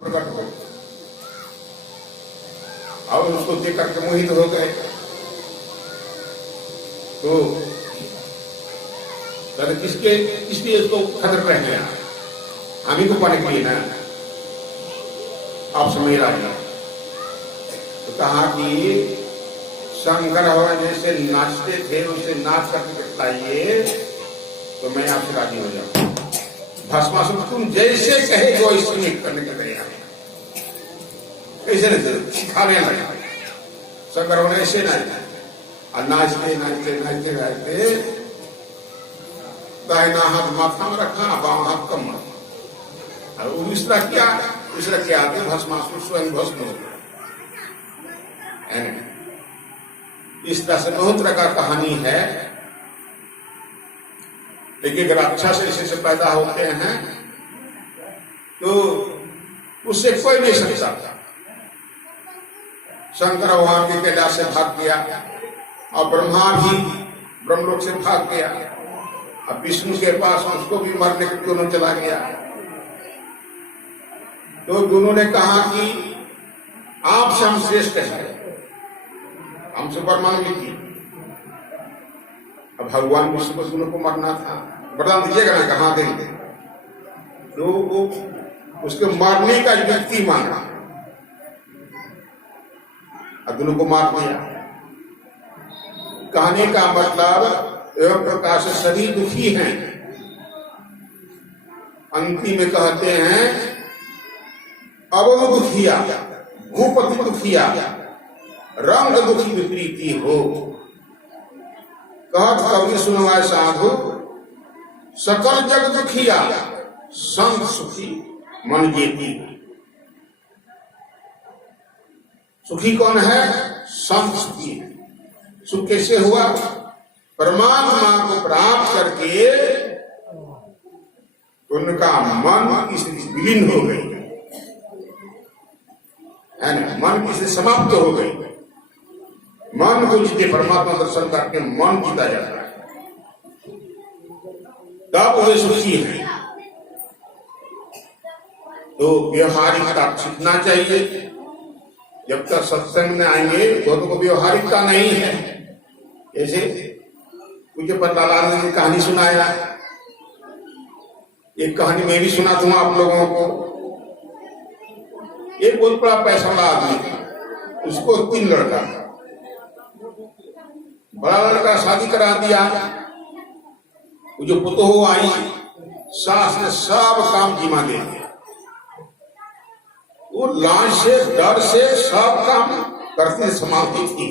प्रकट हो और उसको देख करके मोहित हो गए। तो किसके किसलिए इसको खतर रह गया, हम ही को पाने के लिए ना, आप समझ रहा। तो कहा कि शंकर भगवान जैसे नाचते थे उसे नाच करके बताइए तो मैं आपसे राजी हो जाऊं। भस्मासुर तुम जैसे कहे जो ऐसे करने के तैयार ऐसे नहीं सिखाने लगे। शंकर भगवान ऐसे और नाचते नाचते नाचते नाचते दाहिना हाथ माथा में रखा, बाम हाथ कमर, और वो इस तरह किया तो भस्मासुर स्वयं भस्म हो गया। इस तरह से बहुत तरह का कहानी है। लेकिन अगर राक्षस से पैदा होते हैं तो उससे कोई नहीं सकता। शंकर भगवान के कैलाश से भाग गया और ब्रह्मा भी ब्रह्मलोक से भाग गया। अब विष्णु के पास उसको भी मारने के दोनों चला गया। तो दोनों ने कहा कि आपसे हम श्रेष्ठ हैं, हमसे परमाणु थी। अब भगवान विष्णु को दोनों को मरना था, वरदान दीजिएगा ना, कहा देंगे। तो वो उसके मारने का व्यक्ति माना और दोनों को मार दिया। कहने का मतलब एवं प्रकार से सभी दुखी हैं। अंतिम में कहते हैं अवध दुखिया, भूपति दुखिया, रंग दुखी विपरीति हो। कहत कवि सुनवाए साधु, सकल जग दुखिया, संत सुखी मन जेती। सुखी कौन है? संत सुखी है। सुख कैसे हुआ? परमात्मा को प्राप्त करके उनका मन किसी विलीन हो गई है ना, मन किसी समाप्त हो गई। मन को जीते परमात्मा दर्शन करके मन जीता जाता है, तब वो सुखी है। तो व्यवहारिकता सीखना चाहिए। जब तक सत्संग में आएंगे तो व्यवहारिकता नहीं है। जैसे मुझे पतालाल ने कहानी सुनाया, एक कहानी मैं भी सुना दूंगा आप लोगों को। एक बहुत बड़ा पैसा वाला आदमी था, उसको 3 लड़का था। बड़ा लड़का शादी करा दिया, वो जो पुतोह आई सास ने सब काम जिम्मा दे दिया। वो लाज से डर से सब काम करते संभालती थी।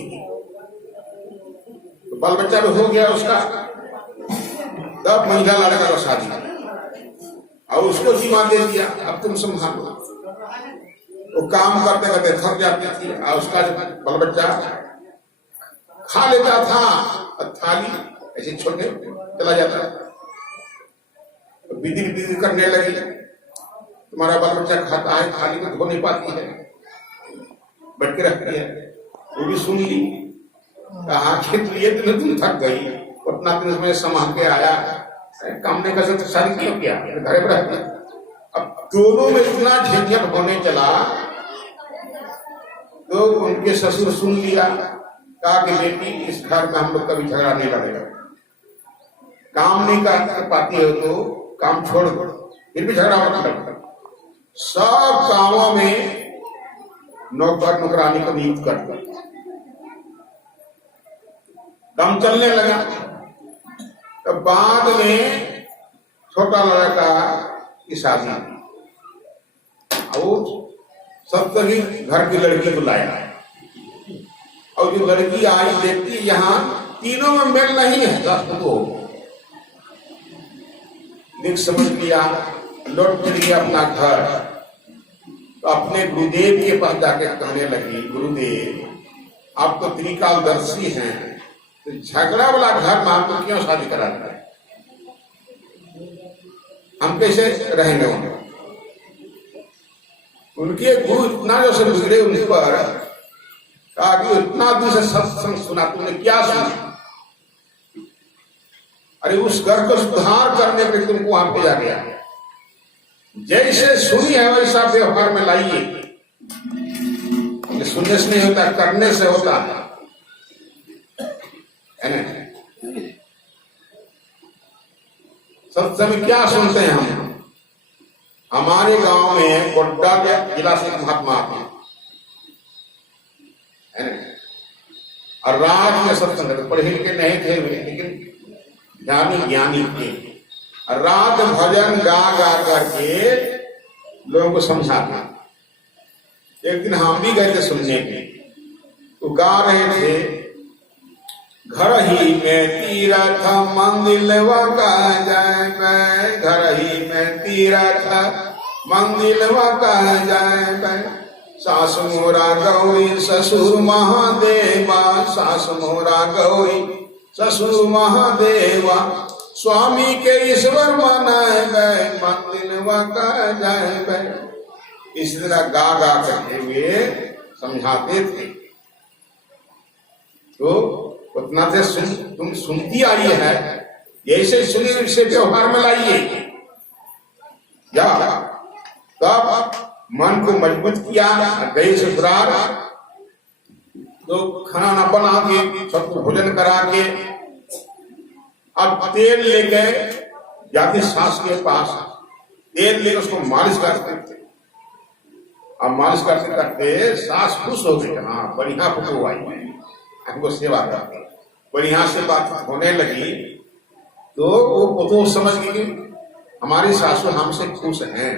तो बाल बच्चा भी हो गया उसका, तब महिला लड़का का शादी और उसको जिम्मा दे दिया, अब तुम संभालो। वो काम करते करते थक जाती थी और उसका बाल बच्चा खा लेता था और थाली ऐसे छोड़ने चला जाता। विधि विधि करने लगी, तुम्हारा बाल बच्चा खाता है, थाली में धो नहीं पाती है, बैठ के रखती है। वो भी सुन ली, कहा खेत लिए तुम थक गई, उतना दिन में संभाल के आया, काम नहीं कर सकते, शादी क्यों किया, घर पर रहती। अब दोनों में इतना झंझट होने चला तो उनके ससुर सुन लिया, कहा कि बेटी इस घर में हम लोग कभी झगड़ा नहीं लगेगा, काम नहीं कर पाती हो तो काम छोड़ दो, फिर भी झगड़ा मत लगता। सब कामों में नौकर नौकरानी को नियुक्त कर दिया। काम चलने लगा। तो बाद में छोटा लड़का की शादी, और सब तभी घर की लड़की को लाया, और जो लड़की आई देखती यहाँ तीनों में मेल नहीं है, 10 को देख समझ लिया, लौट के लिए अपना घर। तो अपने गुरुदेव के पास जाके कहने लगी, गुरुदेव आप तो त्रिकालदर्शी हैं, तो झगड़ा वाला घर में आपको क्यों शादी करा रहे हैं, हम कैसे रहेंगे। उनके गुरु इतना जो से गुजरे उन पर, कहा कि इतना दिन से सत्संग सुना, तुमने क्या सुना? अरे उस घर को सुधार करने के लिए तुमको वहां भेजा गया। जैसे सुनी है वैसा व्यवहार में लाइए। सुनने से नहीं होता, करने से होता है ना। सत्संग में क्या सुनते हैं हम? हमारे गांव में गोड्डा के जिला से महात्मा आते है ना, और रात में सत्संग, पढ़े लिखे नहीं थे लेकिन ज्ञानी थे। रात भजन गा गा करके लोगों को समझाता। एक दिन हम भी गए थे सुनने के, तो गा रहे थे, घर ही में तीरथ मंदिलवा का जाए, घर ही में तीरथ मंदिलवा का जाए, सास मोरा गौरी ससुर महादेवा, सास मोरा गौरी ससुर महादेवा, स्वामी के ईश्वर मनाए गए, मंदिलवा का जाए। इस तरह गा गा करते हुए समझाते थे। तो उतना से तुम सुनती आई है, जैसे सुनी उसे व्यवहार में लाइए। या तब मन को मजबूत किया, गए ससुराल तो खाना न बना के सबको भोजन करा के, अब तेल ले गए, जाके सास के पास तेल लेकर उसको मालिश करते थे। अब मालिश करते करते सास खुश हो गई, हाँ बढ़िया पकड़ो आई है, हमको सेवा करते। बढ़िया से बात होने लगी तो वो पुतो समझ गई हमारी सासू हमसे खुश हैं।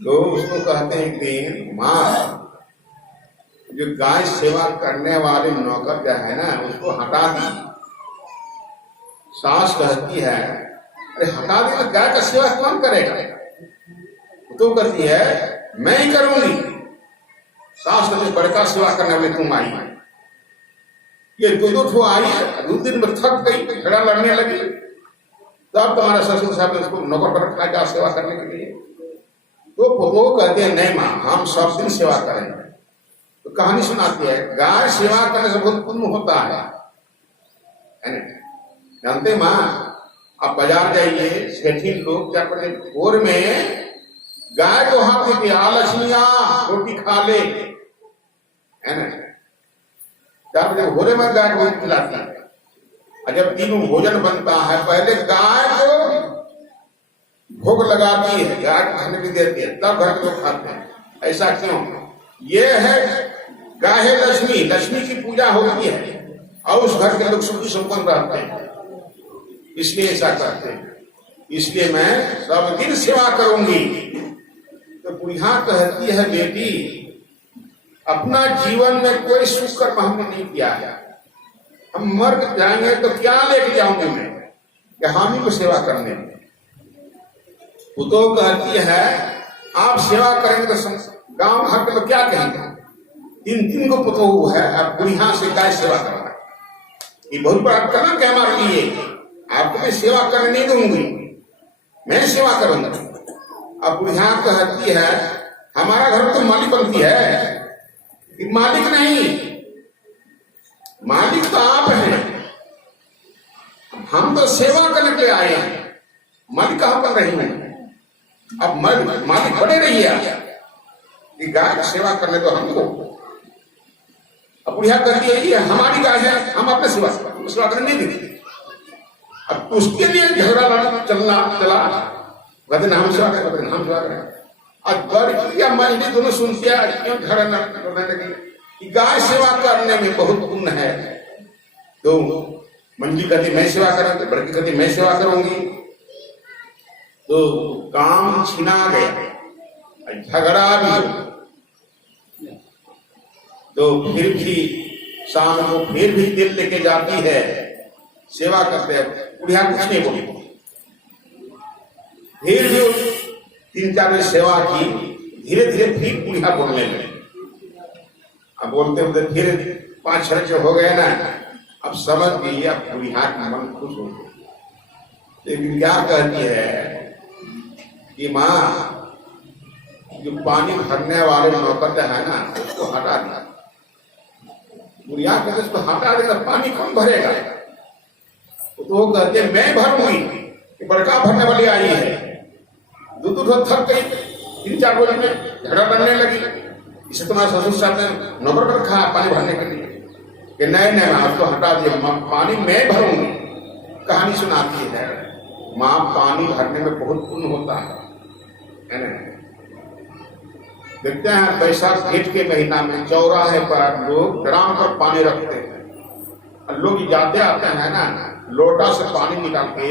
लोग उसको कहते हैं कि माँ, जो गाय सेवा करने वाले नौकर क्या है ना, उसको हटा दी। सास कहती है, अरे हटा दे तो गाय का सेवा कौन करेगा? तो कहती है मैं ही करूंगी। सास कहती बड़का सेवा करने वाले तुम आई है। ये दो आई है, 2 दिन में थक गई, झगड़ा लड़ने लगी, तब तुम्हारा ससुर साहब ने उसको नौकर पर रखा क्या सेवा करने के लिए। तो वो कहते हैं नहीं माँ, हम सब दिन सेवा करेंगे। तो कहानी सुनाती है, गाय सेवा करने से बहुत पुण्य होता है ना। जानते माँ, आप बाजार जाइए, सेठी लोग क्या करते, भोर में गाय को हाथ देते, आ लक्ष्मिया रोटी खा ले, है ना। क्या बोलते, भोरे में गाय को खिलाती है। और जब तीनों भोजन बनता है, पहले गाय को भोग लगाती है, गाय को खाने भी देती है, तब घर के लोग खाते हैं। ऐसा क्यों? ये है गाय है लक्ष्मी, लक्ष्मी की पूजा होती है और उस घर के लोग सुखी संपन्न रहते हैं, इसलिए ऐसा करते हैं। इसलिए मैं सब दिन सेवा करूंगी। तो बुढ़िया कहती है, बेटी अपना जीवन में कोई सुख कर्म हमने नहीं किया है, हम मर जाएंगे तो क्या लेके जाऊंगी मैं, कि हम ही को सेवा करने में। वो तो कहती है आप सेवा करेंगे तो गांव घर के लोग क्या कहेंगे, 3 को पुतो है, अब बुढ़िया से गाय सेवा करना, ये बहुत बड़ा करना क्या हमारे लिए। आपको मैं सेवा करने नहीं दूंगी, मैं सेवा करूंगा। अब बुढ़िया कहती है हमारा घर तो मालिक बनती है, मालिक नहीं, मालिक तो आप हैं, हम तो सेवा करने के लिए आए हैं, मालिक कहां बन रही है। अब मालिक बने रही है कि गाय की सेवा करने तो हमको। अब बुढ़िया कहती है ये हमारी गाय है, हम अपने सेवा करने नहीं देते। अब उसके लिए झगड़ा चला, वजन हम सेवा करें, वजन हम सेवा करें। और या मंडी दोनों सुनती है, क्यों झगड़ा करने लगी कि गाय सेवा करने में बहुत पुण्य है। तो मंडी कहती मैं सेवा करूंगी, बड़की कहती मैं सेवा करूंगी। तो काम छिना गया, झगड़ा भी। तो फिर भी शाम को फिर भी तेल लेके जाती है, सेवा करते हैं, बुढ़िया कुछ नहीं बोली। फिर भी 3-4 दिन सेवा की, धीरे धीरे फिर बुढ़िया बोलने लगी। अब बोलते बोलते फिर 5-6 जो हो गए ना, अब समझ गई, अब बुढ़िया का मन खुश हो गया। लेकिन क्या कहती है कि माँ, जो पानी भरने वाले नौकर है ना, उसको हटा दिया। बुढ़िया कहते उसको हटा देगा, पानी कौन भरेगा। तो वो कहते मैं भरूंगी, कि बड़का भरने वाली आई है। दूध थक गई, 3-4 रोज में झगड़ा करने लगी। इसे तुम्हारे ससुर साहब ने नौकर पर रखा पानी भरने के लिए कि नहीं नहीं मैं उसको हटा दिया, पानी मैं भरूंगी। कहानी सुनाती है माँ पानी भरने में बहुत पुण्य होता है ना। देखते हैं बैसाख जेठ के महीना में चौराहे पर लोग ड्राम पर पानी रखते हैं और लोग जाते आते हैं ना, लोटा से पानी निकाल के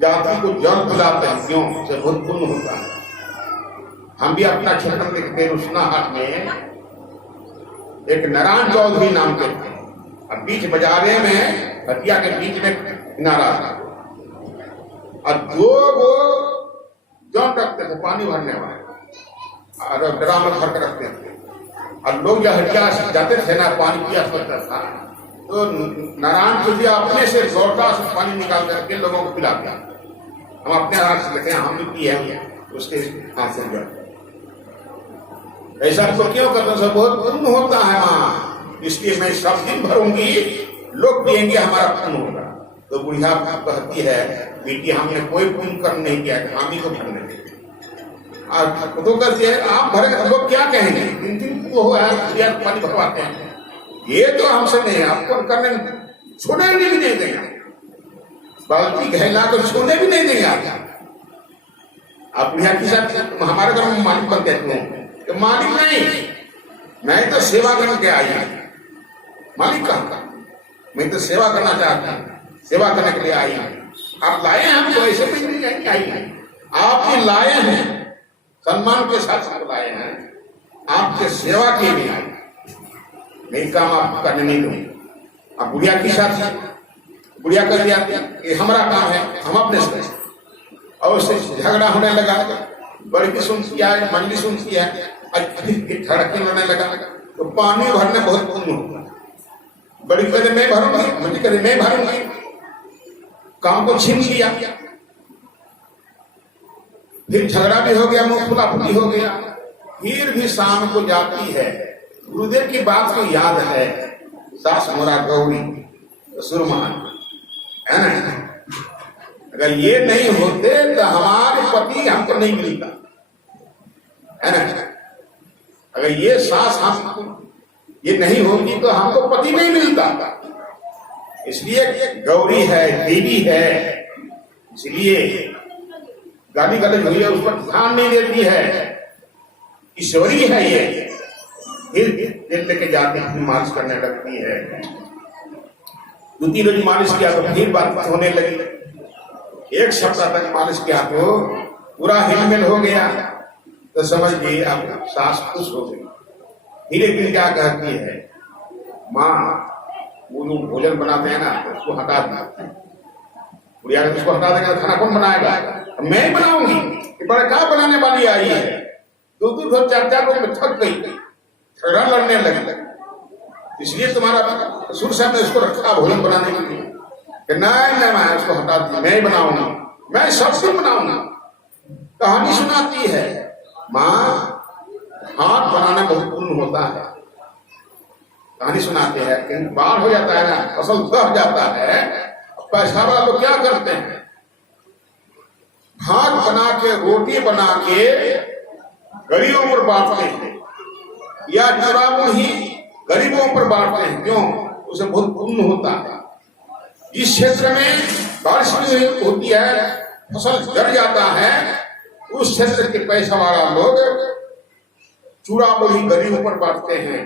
जाति को जल पिलाते हैं। क्यों? से बहुत पुण्य होता है। हम भी अपना क्षेत्र में देखते हैं, रुसनाहाट में एक नारायण चौधरी नाम के थे। अब बीच बाजारे में हटिया के बीच में किनारा था और 2 गो जौन रखते थे पानी भरने वाले और ड्राम में भर कर रखते थे। और लोग जब हटिया जाते थे ना, पानी पिया करता था तो नारायण चौधरी अपने से लोटा से पानी निकाल करके लोगों को पिलाते। हम अपने हाथ से लेते हैं, हम भी पिए उसके हाथ से। ऐसा तो क्यों करते? सब बहुत पुण्य होता है वहां, इसलिए मैं सब दिन भरूंगी, लोग पिएंगे, हमारा पुण्य होगा। तो बुढ़िया कहती है बेटी हमने कोई पुण्य कर्म नहीं किया, हम ही को भरने देंगे। तो कहती है आप भरेंगे तो लोग क्या कहेंगे? 3-3 को पानी भरवाते हैं, ये तो हमसे नहीं है, आपको करने छोड़ने भी नहीं देंगे, बाल्टी घैला तो छोड़ने भी नहीं देंगे। आप बुढ़िया के साथ हमारे घर में मालिक बनते हैं तो मालिक नहीं, मैं तो सेवा करने के आई हूं। मालिक कहाँ का? मैं तो सेवा करना चाहता हूँ, सेवा करने के लिए आई हूं। आप लाए हैं हमको, ऐसे भी नहीं आई हैं, आप ही लाए हैं, सम्मान के साथ लाए हैं, आपके सेवा के लिए आए। मेरी काम आप करने नहीं दूंगी। आप बुढ़िया के साथ बुढ़िया कर दिया ये हमारा काम है, हम अपने से। और उससे झगड़ा होने लगा, बड़ी की सुनती है, मंडी सुनती है, धड़कने लगने लगा। तो पानी भरने बहुत पुण्य होता है। बड़ी कहते मैं भरूंगी, मंडी कहते मैं भरूंगी, काम को छीन लिया। फिर झगड़ा भी हो गया, मुंह फुलाफुली हो गया। फिर भी शाम को जाती है, गुरुदेव की बात को याद है, सास मोरा गौरी सुरमान है ना। अगर ये नहीं होते तो हमारे पति हमको नहीं मिलता है ना। अगर ये सास हमको ये नहीं होगी तो हमको पति नहीं मिलता। इसलिए गौरी है, देवी है, इसलिए गाली गलत हुई है उस पर ध्यान नहीं देती है, ईश्वरी है ये। फिर दिल लेके जाके मालिश करने लगती है। 2-3 रोज मालिश किया तो फिर बात होने लगी। 1 सप्ताह तक मालिश किया तो पूरा हिलमिल हो गया। तो समझिए अब सास खुश हो गई। धीरे धीरे क्या कहती है, माँ वो जो भोजन बनाते हैं ना उसको हटा दें। बुढ़िया ने उसको हटा देगा, खाना कौन बनाएगा? मैं बनाऊंगी। बड़ा क्या बनाने वाली आई है? 2-2 4-4 रोज में थक गई, झगड़ा लड़ने लगी। इसलिए तुम्हारा ससुर साहब ने उसको रखा भोजन बनाने के लिए। नहीं मैं उसको हटा दी, मैं बनाऊंगा, मैं सबसे बनाऊंगा। कहानी सुनाती है माँ, हाथ बनाना बहुत पुण्य होता है। कहानी सुनाते हैं कि बाढ़ हो जाता है ना, फसल दह जाता है, पैसा वाला लोग क्या करते हैं, हाथ बना के रोटी बना के गरीबों पर बांटते हैं या जवाबों ही गरीबों पर बांटते हैं। क्यों? उसे बहुत पुण्य होता है। इस क्षेत्र में बारिश होती है, फसल जड़ जाता है, उस क्षेत्र के पैसा वाला लोग चूड़ा मुड़ी गरीबों पर बांटते हैं,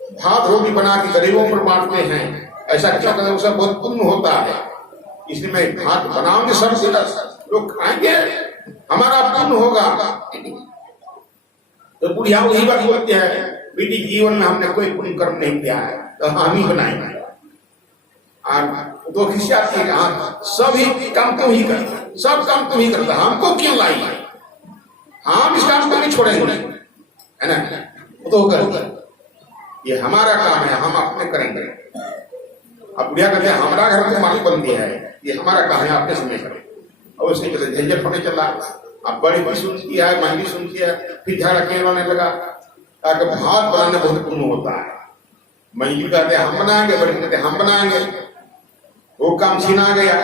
भात रोटी बना के गरीबों पर बांटते हैं। ऐसा क्या करें? उसे बहुत पुण्य होता है। इसलिए मैं भात बनाऊंगी, सबसे लोग खाएंगे, हमारा पुण्य होगा। तो बुढ़िया वही बात बोलती है, बेटी जीवन में हमने कोई पुण्य कर्म नहीं किया है तो हम ही बनाएंगे। तो खिसियाती है, सभी काम तुम ही करता, सब काम तुम ही करता, हमको क्यों लाई? हम इस काम को नहीं छोड़ेंगे, है ना। तो कर ये हमारा काम है, हम अपने करेंगे। अब बुढ़िया कहते हैं हमारा घर में मालिक बनती है, ये हमारा काम है, अपने समय करें। और उसके झंझट होने चला। अब बड़ी भी सुनती है, महंगी सुनती है, फिर झगड़ा क्यों होने लगा? ताकि भात बनाने बहुत पुण्य होता है। महंगी कहते हैं हम बनाएंगे, बड़ी कहते हैं हम बनाएंगे, वो काम छीना गया।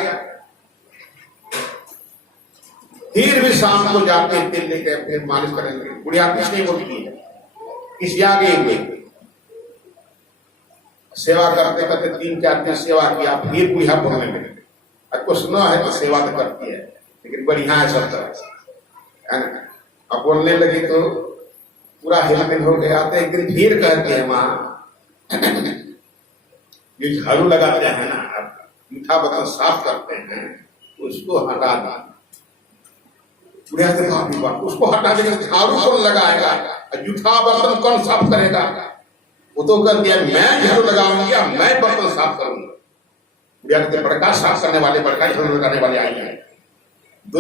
फिर भी शाम को जाते हैं तेल लेके फिर मालिश करेंगे। बुढ़िया कुछ नहीं बोलती है, किसी आगे हुए सेवा करते करते 3-4 दिन सेवा किया, फिर बुढ़िया बोलने लगे। आपको सुना है तो सेवा तो करती है लेकिन बढ़िया है सब तरह से, है ना। अब बोलने लगी तो पूरा हिलमिल हो गया। तो एक दिन फिर कहते हैं माँ ये झाड़ू लगाते हैं ना, जूठा बर्तन साफ करते हैं, उसको हटा दा। बुढ़िया से बाप उसको हटा देंगे, झाड़ू कौन लगाएगा, जूठा बर्तन कौन साफ करेगा। वो तो कर दिया मैं झाड़ू लगाऊंगी, मैं बर्तन साफ करूंगा। बुढ़िया के बड़का साफ करने वाले, बड़का झाड़ू लगाने वाले आई है। दो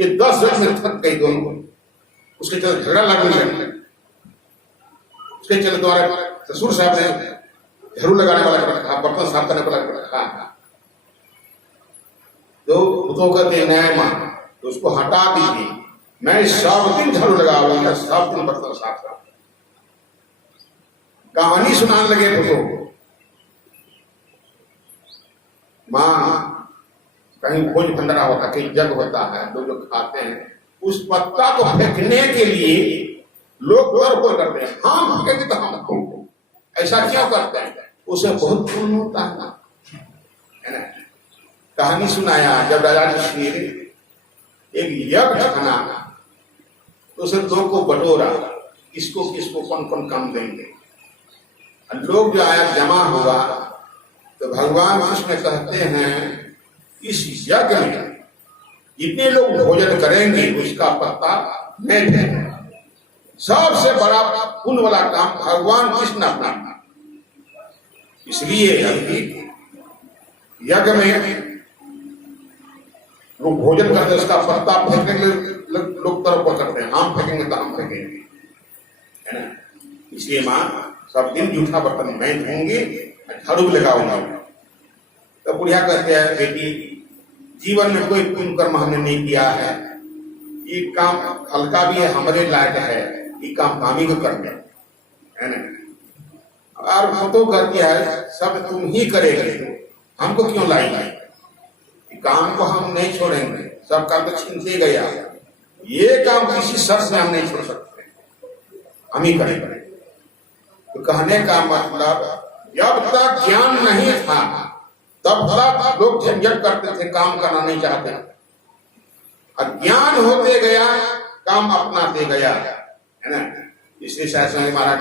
ये 10 वर्ष में थक गई दोनों। उसके चलते झगड़ा लगने लगा। उसके चलते द्वारा ससुर साहब ने झाड़ू लगाने वाला रखा, बर्तन साफ करने वाला रखा। तो कहते न्याय मां तो उसको हटा दीजिए, मैं सब दिन झाड़ू लगाऊंगा, सब दिन बर्तन साफ करूंगा। कहानी सुनाने लगे तो मां कहीं भोज भंडारा होता, कहीं जग होता है, लोग खाते हैं, उस पत्ता को फेंकने के लिए लोग गौर करते हैं, हम फेंकेंगे तो हम खाओ। ऐसा क्यों करते हैं, उसे बहुत पुण्य होता है ना। कहानी सुनाया जब राजा ऋषि एक यज्ञ खाना तो उसे लोग को बटोरा, किसको किसको कौन कौन काम देंगे। लोग जो आया जमा हुआ तो भगवान कृष्ण कहते हैं इस यज्ञ में जितने लोग भोजन करेंगे उसका पत्ता मैं देगा। सबसे बड़ा पुण्य वाला काम भगवान कृष्ण अपना। इसलिए अभी यज्ञ में लोग भोजन करते उसका पत्ता फेंकने के लोग तरफ करते हैं, हम फेंकेंगे तो हम फेंकेंगे, है ना। इसलिए मां सब दिन जूठा बर्तन मैं धोंगी, झाड़ू लगाऊंगा। तो बुढ़िया कहते हैं बेटी जीवन में कोई पुण्य कर्म हमने नहीं किया है, ये काम हल्का भी है, हमारे लायक है, ये काम हम ही को करते हैं, है ना। और वो तो करती है सब तुम ही करेंगे, हमको क्यों लाएंगे, काम को हम नहीं छोड़ेंगे, सब काम तो छीनते गया, ये काम किसी शर्त से हम नहीं छोड़ सकते, हम ही करेंगे। तो कहने का मतलब जब तक ज्ञान नहीं था तब तक लोग झंझट करते थे, काम करना नहीं चाहते। अज्ञान होते गया काम अपनाते गया, है ना। इसलिए शायद महाराज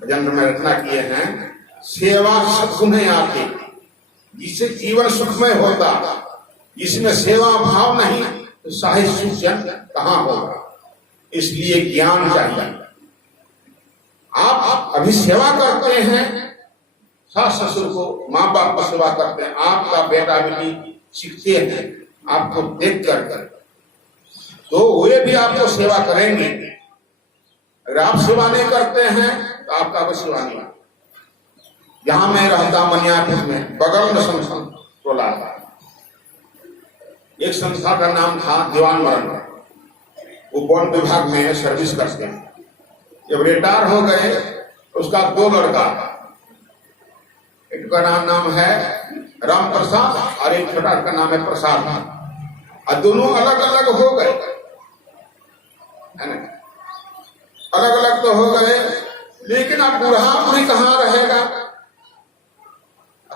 भजन में रचना किए हैं, सेवा सद्गुण आते जिससे जीवन सुखमय होता, जिसमें सेवा भाव नहीं तो साहित्य सुख कहां होगा। इसलिए ज्ञान चाहिए। आप अभी सेवा करते हैं, सास ससुर को, माँ बाप को सेवा करते हैं, आपका बेटा बेटी सीखते हैं आपको देख कर, तो वे भी आपको सेवा करेंगे। अगर आप सेवा नहीं करते हैं तो आपका कोई सेवा नहीं। यहां मैं रहता मनियापुर में, बगल में संस्था टोला था, एक संस्था का नाम था दीवान मरण, वो वन विभाग में सर्विस करते हैं। जब रिटायर हो गए उसका 2 लड़का, एक का नाम है राम प्रसाद और एक छोटा का नाम है प्रसाद, और दोनों अलग अलग हो गए, है ना। अलग अलग तो हो गए, लेकिन अब बूढ़ा बुढ़ी कहाँ रहेगा।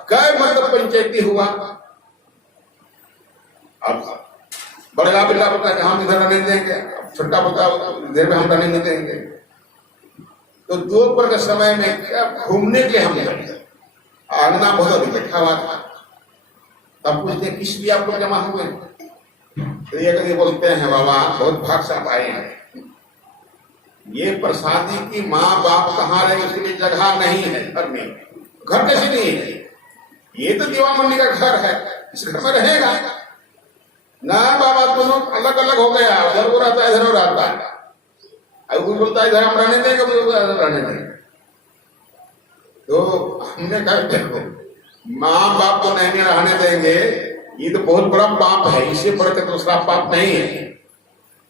कई मतलब पंचायती हुआ, अब बड़ा बेटा बता हम इधर रहने देंगे, छोटा बता इधर में हम रहने नहीं देंगे। तो दोपहर के समय में घूमने के हम गए, आंगना बहुत अभी बैठा हुआ था। तब पूछते किस लिए आप लोग जमा हुए, तो ये बोलते हैं बाबा बहुत भाग से आप आए हैं, ये प्रसादी की माँ बाप कहाँ रहे, उसके लिए जगह नहीं है घर में। घर कैसे नहीं है, ये तो दीवान मंडी का घर है, इस घर में रहेगा ना। बाबा दोनों अलग अलग हो गया, उधर वो रहता है इधर वो रहता है, अब कोई बोलता है इधर हम रहने देंगे, रहने देंगे। तो हमने कहा देखो माँ बाप को नहीं रहने देंगे, ये तो बहुत बड़ा पाप है, इससे बढ़कर दूसरा पाप नहीं है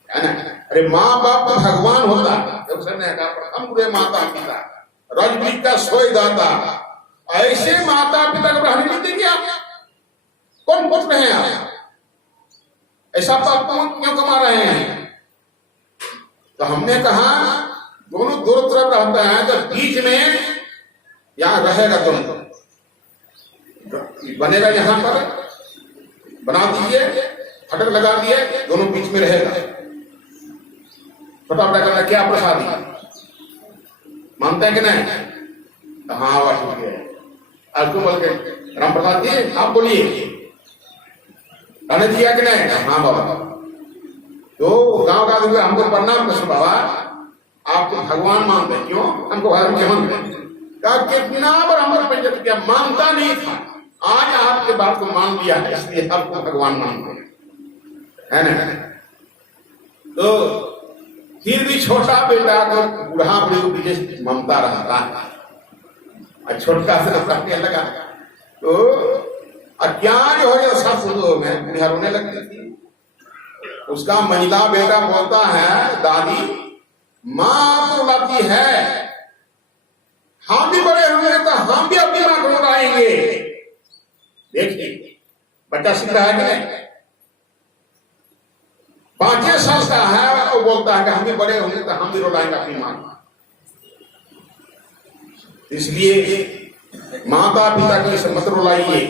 ना। अरे माँ बाप तो भगवान होता है, प्रथम गुरु माता पिता रजबीज का सोई दाता, ऐसे माता पिता को रहने नहीं देंगे आप, कौन पूछ रहे हैं आप, ऐसा पाप क्यों कमा रहे हैं? तो हमने कहा दोनों दो तरफ रहते हैं, तो बीच में यहां रहेगा दोनों, बनेगा यहां पर, बना दीजिए, फटक लगा दिए, दोनों बीच में रहेगा। फटाफट करना, क्या प्रसादी मानते हैं कि नहीं? तो हाँ बात ठीक है। आज क्यों बोल के राम प्रसाद जी आप बोलिए, रहने दिया कि नहीं? हाँ बाबा। तो गांव का आदमी हमको प्रणाम कर, बाबा आप तो भगवान मानते हैं, क्यों? हमको भगवान के मानते कहा कितना बार हमको पंचायत किया, मानता नहीं था, आज आपके बात को मान लिया है, इसलिए आपको भगवान मानते हैं, है ना? तो फिर भी छोटा बेटा को बूढ़ा बुढ़ी को पीछे ममता रहता है, छोटा से कहने लगा तो क्या जो है सब सुनो में बुढ़िया रोने लगती थी। उसका महिला बेटा बोलता है दादी माँ तो रुलाती है, हम भी बड़े हुए तो हम भी अपनी माँ को रुलाएंगे। देखिए बच्चा सीख रहा है कि नहीं? 5 साल का है, वो बोलता है कि हम भी बड़े होंगे तो हम भी रुलाएंगे अपनी माँ को। इसलिए माता पिता की मत रुलाइए।